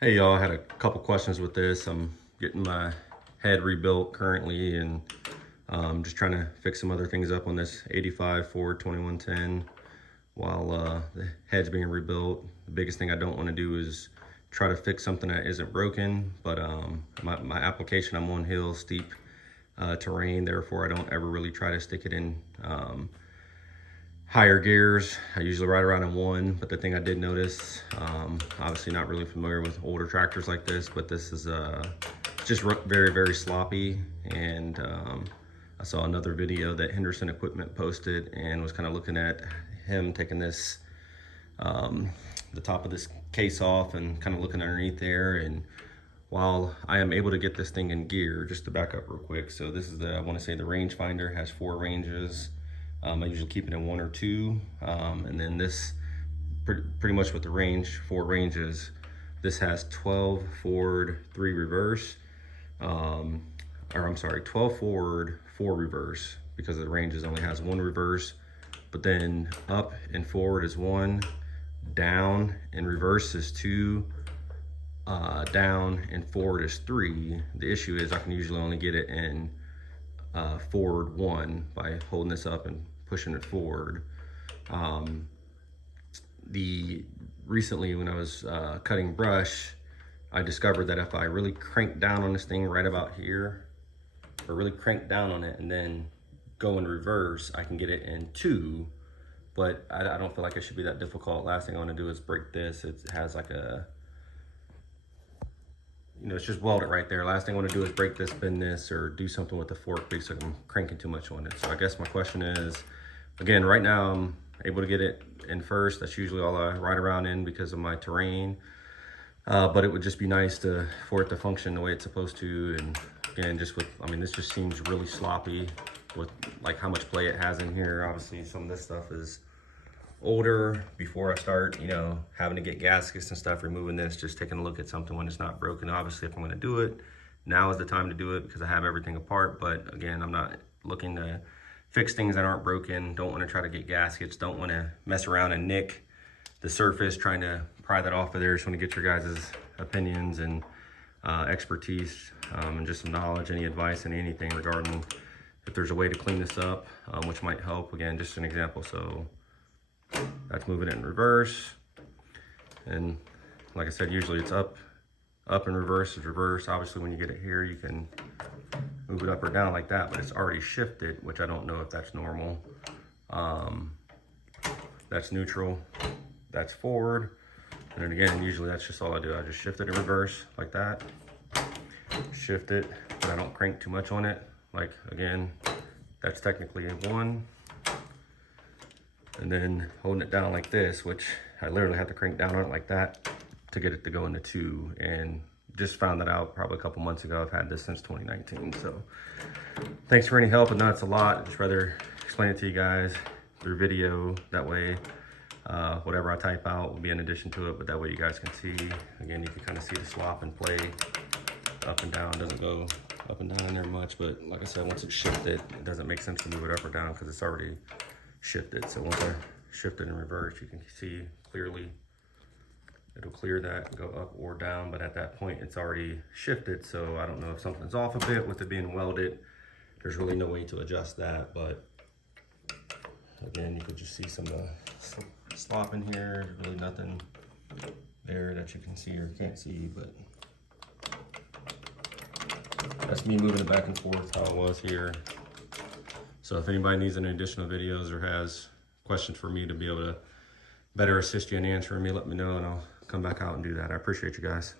Hey y'all, I had a couple questions with this. I'm getting my head rebuilt currently and just trying to fix some other things up on this 85 Ford 2110 while the head's being rebuilt. The biggest thing I don't want to do is try to fix something that isn't broken, but my application, I'm on hill, steep terrain, therefore I don't ever really try to stick it in higher gears. I usually ride around in one, but the thing I did notice, obviously not really familiar with older tractors like this, but this is just very, very sloppy. And I saw another video that Henderson Equipment posted and was kind of looking at him taking this, the top of this case off and kind of looking underneath there. And while I am able to get this thing in gear, just to back up real quick. So this is I want to say the range finder has 4 ranges. I usually keep it in 1 or 2. And then this, pretty much with the 4 ranges, this has 12 forward, 3 reverse. Or I'm sorry, 12 forward, 4 reverse, because the ranges only has 1 reverse. But then up and forward is 1, down and reverse is 2, down and forward is 3. The issue is I can usually only get it in forward 1 by holding this up and pushing it forward. Recently when I was cutting brush, I discovered that if I really crank down on this thing right about here, or really crank down on it and then go in reverse, I can get it in 2, but I don't feel like it should be that difficult. Last thing I want to do is break this. It has like a, it's just welded right there. Last thing I want to do is break this, bend this, or do something with the fork because I'm cranking too much on it. So I guess my question is, again, right now I'm able to get it in first. That's usually all I ride around in because of my terrain. But it would just be nice for it to function the way it's supposed to. And again, this just seems really sloppy with like how much play it has in here. Obviously some of this stuff is older. Before I start, having to get gaskets and stuff, removing this, just taking a look at something when it's not broken. Obviously, if I'm going to do it, now is the time to do it because I have everything apart. But again, I'm not looking to fix things that aren't broken. Don't want to try to get gaskets. Don't want to mess around and nick the surface trying to pry that off of there. Just want to get your guys' opinions and expertise and just some knowledge, any advice, and anything regarding if there's a way to clean this up, which might help. Again, just an example. So that's moving it in reverse, and like I said, usually it's up and reverse is reverse. Obviously when you get it here, you can move it up or down like that, but it's already shifted, which I don't know if that's normal. That's neutral, that's forward, and then again, usually that's just all I do. I just shift it in reverse like that, shift it, but I don't crank too much on it. Like again, that's technically a 1. And then holding it down like this, which I literally have to crank down on it like that to get it to go into 2. And just found that out probably a couple months ago. I've had this since 2019. So thanks for any help. And that's a lot. I'd just rather explain it to you guys through video. That way, whatever I type out will be in addition to it, but that way you guys can see. Again, you can kind of see the slop and play up and down. Doesn't go up and down in there much, but like I said, once it's shifted, it doesn't make sense to move it up or down because it's already shifted. So once I shift it in reverse, you can see clearly it'll clear that and go up or down, but at that point it's already shifted. So I don't know if something's off a bit with it being welded. There's really no way to adjust that, but again, you could just see some slop in here. There's really nothing there that you can see or can't see, but that's me moving it back and forth how it was here. So if anybody needs any additional videos or has questions for me to be able to better assist you in answering me, let me know and I'll come back out and do that. I appreciate you guys.